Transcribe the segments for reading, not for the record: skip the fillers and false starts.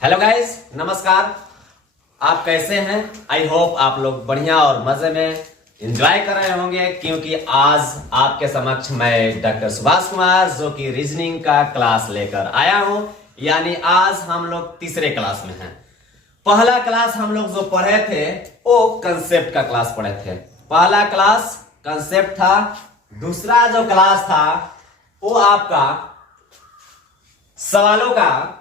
Hello guys, नमस्कार। आप कैसे हैं? आई होप आप लोग बढ़िया और मजे में एंजॉय कर रहे होंगे, क्योंकि आज आपके समक्ष मैं डॉक्टर सुभाष कुमार जो कि रीजनिंग का क्लास लेकर आया हूं। यानी आज हम लोग तीसरे क्लास में हैं। पहला क्लास हम लोग जो पढ़े थे वो कंसेप्ट का क्लास पढ़े थे। पहला क्लास कंसेप्ट था। दूसरा जो क्लास था वो आपका सवालों का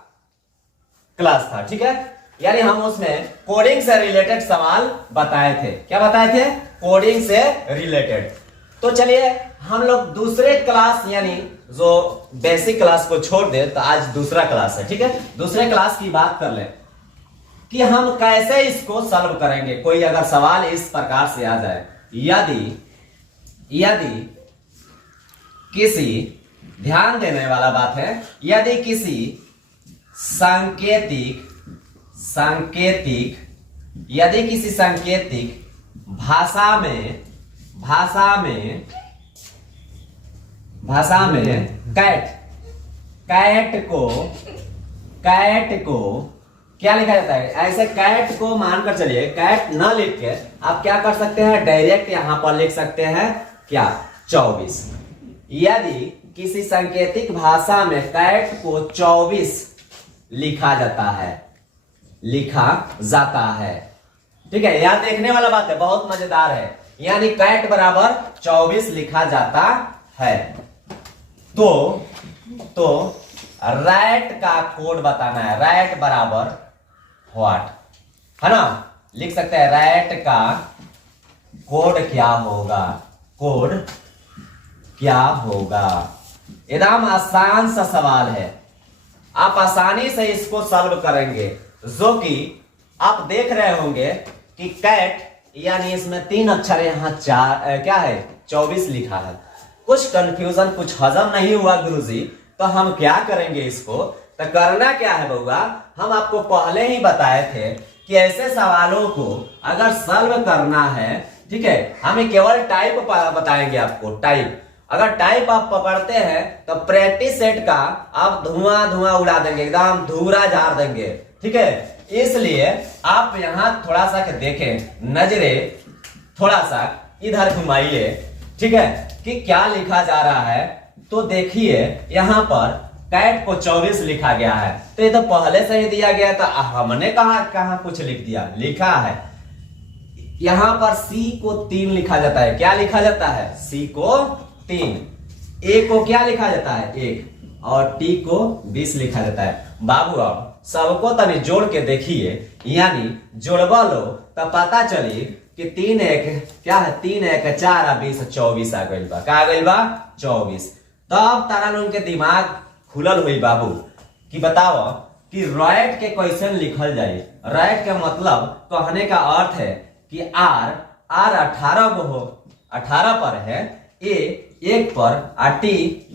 क्लास था। ठीक है, यानी हम उसमें कोडिंग से रिलेटेड सवाल बताए थे। क्या बताए थे? कोडिंग से रिलेटेड। तो चलिए हम लोग दूसरे क्लास यानी जो बेसिक क्लास को छोड़ दे तो आज दूसरा क्लास है। ठीक है, दूसरे क्लास की बात कर ले कि हम कैसे इसको सॉल्व करेंगे। कोई अगर सवाल इस प्रकार से आ जाए, यदि किसी, ध्यान देने वाला बात है, यदि किसी यदि किसी सांकेतिक भाषा में कैट को क्या लिखा जाता है? ऐसे कैट को मानकर चलिए, कैट ना लिख के आप क्या कर सकते हैं, डायरेक्ट यहां पर लिख सकते हैं क्या, 24। यदि किसी सांकेतिक भाषा में कैट को 24 लिखा जाता है। ठीक है, यह देखने वाला बात है, बहुत मजेदार है। यानी कैट बराबर 24 लिखा जाता है तो राइट का कोड बताना है। राइट बराबर व्हाट, है ना? लिख सकते हैं राइट का कोड क्या होगा। एकदम आसान सा सवाल है, आप आसानी से इसको सॉल्व करेंगे। जो कि आप देख रहे होंगे कि कैट यानी इसमें 3 अक्षर, यहां 24 लिखा है। कुछ कंफ्यूजन, कुछ हजम नहीं हुआ गुरुजी, तो हम क्या करेंगे इसको? तो करना क्या है बउआ, हम आपको पहले ही बताए थे कि ऐसे सवालों को अगर सॉल्व करना है, ठीक है, हमें केवल टाइप बताएंगे आपको। टाइप अगर टाइप आप पकड़ते हैं तो प्रैक्टिस सेट का आप धुआं उड़ा देंगे, एकदम धूरा झाड़ देंगे। ठीक है, इसलिए आप यहां थोड़ा सा देखें, नजरे थोड़ा सा इधर घुमाइए, ठीक है, कि क्या लिखा जा रहा है। तो देखिए यहां पर कैट को 24 लिखा गया है, तो ये तो पहले से ही दिया गया था, हमने कहा कुछ लिख दिया। लिखा है यहां पर सी को 3 लिखा जाता है। क्या लिखा जाता है? सी को 3। ए को क्या लिखा जाता है? 1। और टी को 20 लिखा जाता है। बाबू अब सबको तनी जोड़ के देखिए, यानी जोड़वा लो तो पता चली कि 3 1 क्या है, 3 1 4 20 24 आ गई बा। क्या आ गई बा? 24। तब तारा लोगन के दिमाग खुलल हुई बाबू कि बताओ कि राइट के क्वेश्चन लिखल जाए। राइट का मतलब कहने का अर्थ है कि आर 18 गो हो, 18 पर है, ए 1 पर, टी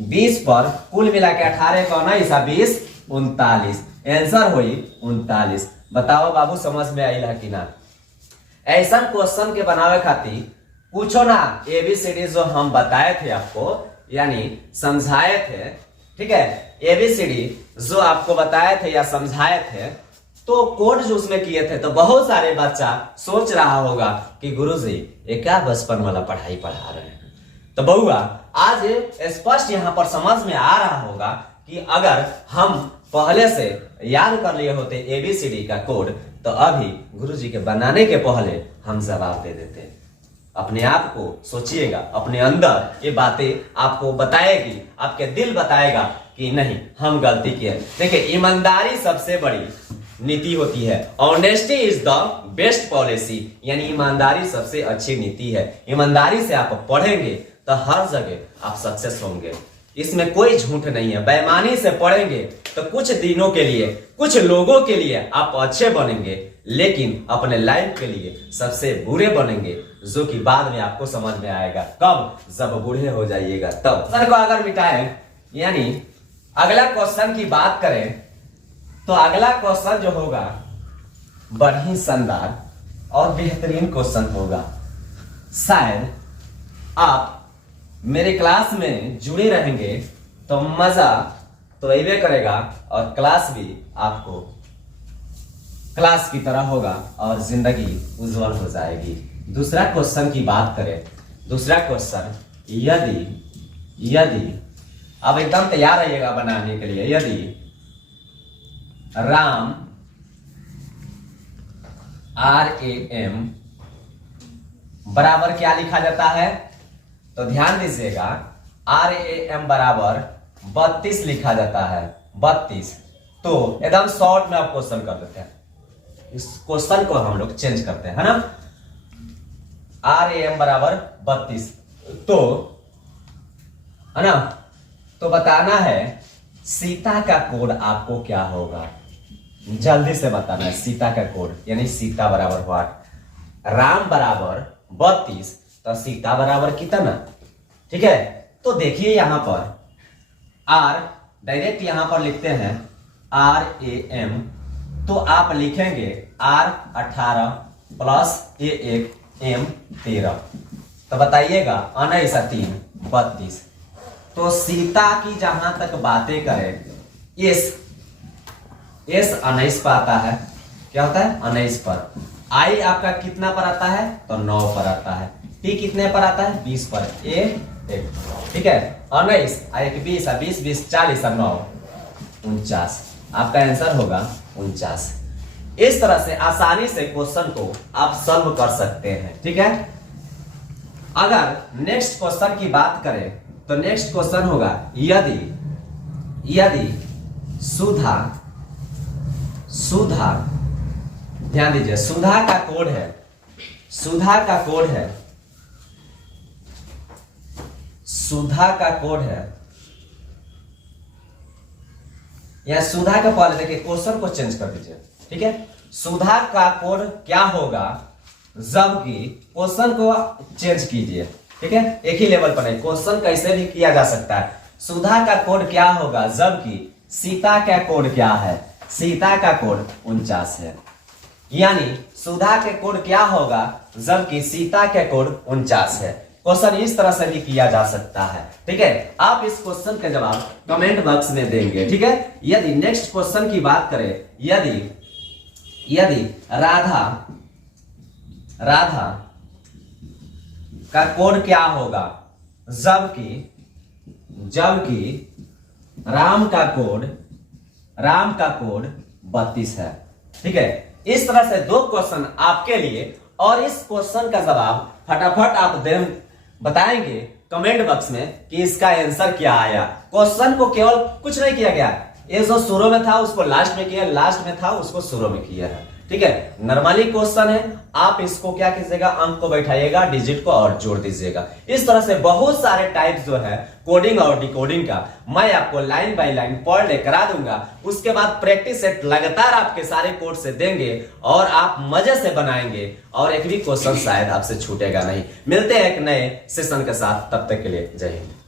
20 पर, कुल मिला के 18 का 19 20 39। आंसर हुई 39। बताओ बाबू समझ में आई कि ना? ऐसा क्वेश्चन के बनावे खातिर पूछो ना, एबीसीडी जो हम बताए थे आपको, यानी समझाए थे, ठीक है, एबीसीडी जो आपको बताए थे या समझाए थे, तो कोड जो उसमें किए थे, तो बहुत सारे बच्चा सोच रहा होगा कि गुरुजी ये क्या बचपन वाला पढ़ाई पढ़ा रहे हैं। तो बउआ आज स्पष्ट यहां पर समझ में आ रहा होगा कि अगर हम पहले से याद कर लिए होते एबीसीडी का कोड, तो अभी गुरुजी के बनाने के पहले हम जवाब दे देते। अपने आप को सोचिएगा, अपने अंदर ये बातें आपको बताएगी, आपके दिल बताएगा कि नहीं हम गलती किए। देखिए, ईमानदारी सबसे बड़ी नीति होती है। Honesty is the best policy, यानी ईमानदारी सबसे अच्छी नीति है। ईमानदारी से आप पढ़ेंगे तो हर जगह आप सक्सेस होंगे, इसमें कोई झूठ नहीं है। बेईमानी से पढ़ेंगे तो कुछ दिनों के लिए, कुछ लोगों के लिए आप अच्छे बनेंगे, लेकिन अपने लाइफ के लिए सबसे बुरे बनेंगे, जो कि बाद में आपको समझ में आएगा। कब? जब बूढ़े हो जाइएगा तब। सर को अगर मिटाएं, यानी अगला क्वेश्चन की बात करें तो अगला क्वेश्चन जो होगा बड़ी शानदार और बेहतरीन क्वेश्चन होगा। शायद आप मेरे क्लास में जुड़े रहेंगे तो मजा तो अबे करेगा और क्लास भी आपको क्लास की तरह होगा और जिंदगी उज्जवल हो जाएगी। दूसरा क्वेश्चन की बात करें, दूसरा क्वेश्चन, यदि अब एकदम तैयार रहिएगा बनाने के लिए। यदि राम RAM बराबर क्या लिखा जाता है, तो ध्यान दीजिएगा RAM बराबर 32 लिखा जाता है, 32। तो एकदम शॉर्ट में आप क्वेश्चन कर देते हैं, इस क्वेश्चन को हम लोग चेंज करते हैं, है ना। RAM बराबर 32, तो है ना, तो बताना है सीता का कोड आपको क्या होगा, जल्दी से बताना है सीता का कोड। यानी सीता बराबर व्हाट, राम बराबर 32 तो सीता बराबर कितना, ठीक है। तो देखिए यहां पर R डायरेक्ट यहां पर लिखते हैं RAM, तो आप लिखेंगे R 18 प्लस A1 M 13, तो बताइएगा 19 32। तो सीता की जहां तक बातें करें, इस 19 पर आता है, क्या होता है 19 पर। I आपका कितना पर आता है, तो 9 पर आता है। T कितने पर आता है, 20 पर। A 1, ठीक है। 19 1 20 20 20 40 9 49, आपका आंसर होगा 49। इस तरह से आसानी से क्वेश्चन को आप सॉल्व कर सकते हैं, ठीक है। अगर नेक्स्ट क्वेश्चन की बात करें तो नेक्स्ट क्वेश्चन होगा, यदि सुधा, ध्यान दीजिए, सुधा का कोड है, सुधा का कोड है, सुधा का कोड है, या सुधा का पहले देखिए क्वेश्चन को चेंज कर दीजिए, ठीक है। सुधा का कोड क्या होगा, जबकि क्वेश्चन को चेंज कीजिए, ठीक है। एक ही लेवल पर नहीं, क्वेश्चन कैसे भी किया जा सकता है। सुधा का कोड क्या होगा, जबकि सीता का कोड क्या है, सीता का कोड 49 है। यानी सुधा के कोड क्या होगा, जबकि सीता के कोड 49 है। क्वेश्चन इस तरह से भी किया जा सकता है, ठीक है। आप इस क्वेश्चन का जवाब कमेंट बॉक्स में देंगे, ठीक है। यदि नेक्स्ट क्वेश्चन की बात करें, यदि राधा का कोड क्या होगा, जबकि राम का कोड 32 है, ठीक है। इस तरह से दो क्वेश्चन आपके लिए, और इस क्वेश्चन का जवाब फटाफट आप बताएंगे कमेंट बॉक्स में कि इसका आंसर क्या आया। क्वेश्चन को केवल कुछ नहीं किया गया, ये जो शुरू में था उसको लास्ट में किया, लास्ट में था उसको शुरू में किया है, ठीक है। नॉर्मली क्वेश्चन है, आप इसको क्या कीजिएगा, अंक को बैठाइएगा, डिजिट को और जोड़ दीजिएगा। इस तरह से बहुत सारे टाइप्स जो है कोडिंग और डिकोडिंग का मैं आपको line by line per day करा दूंगा। उसके बाद प्रैक्टिस सेट लगातार आपके सारे कोड से देंगे और आप मजे से बनाएंगे और एक भी क्वेश्चन शायद आपसे छूटेगा नहीं। मिलते हैं एक नए सेशन के साथ, तब तक के लिए जय हिंद।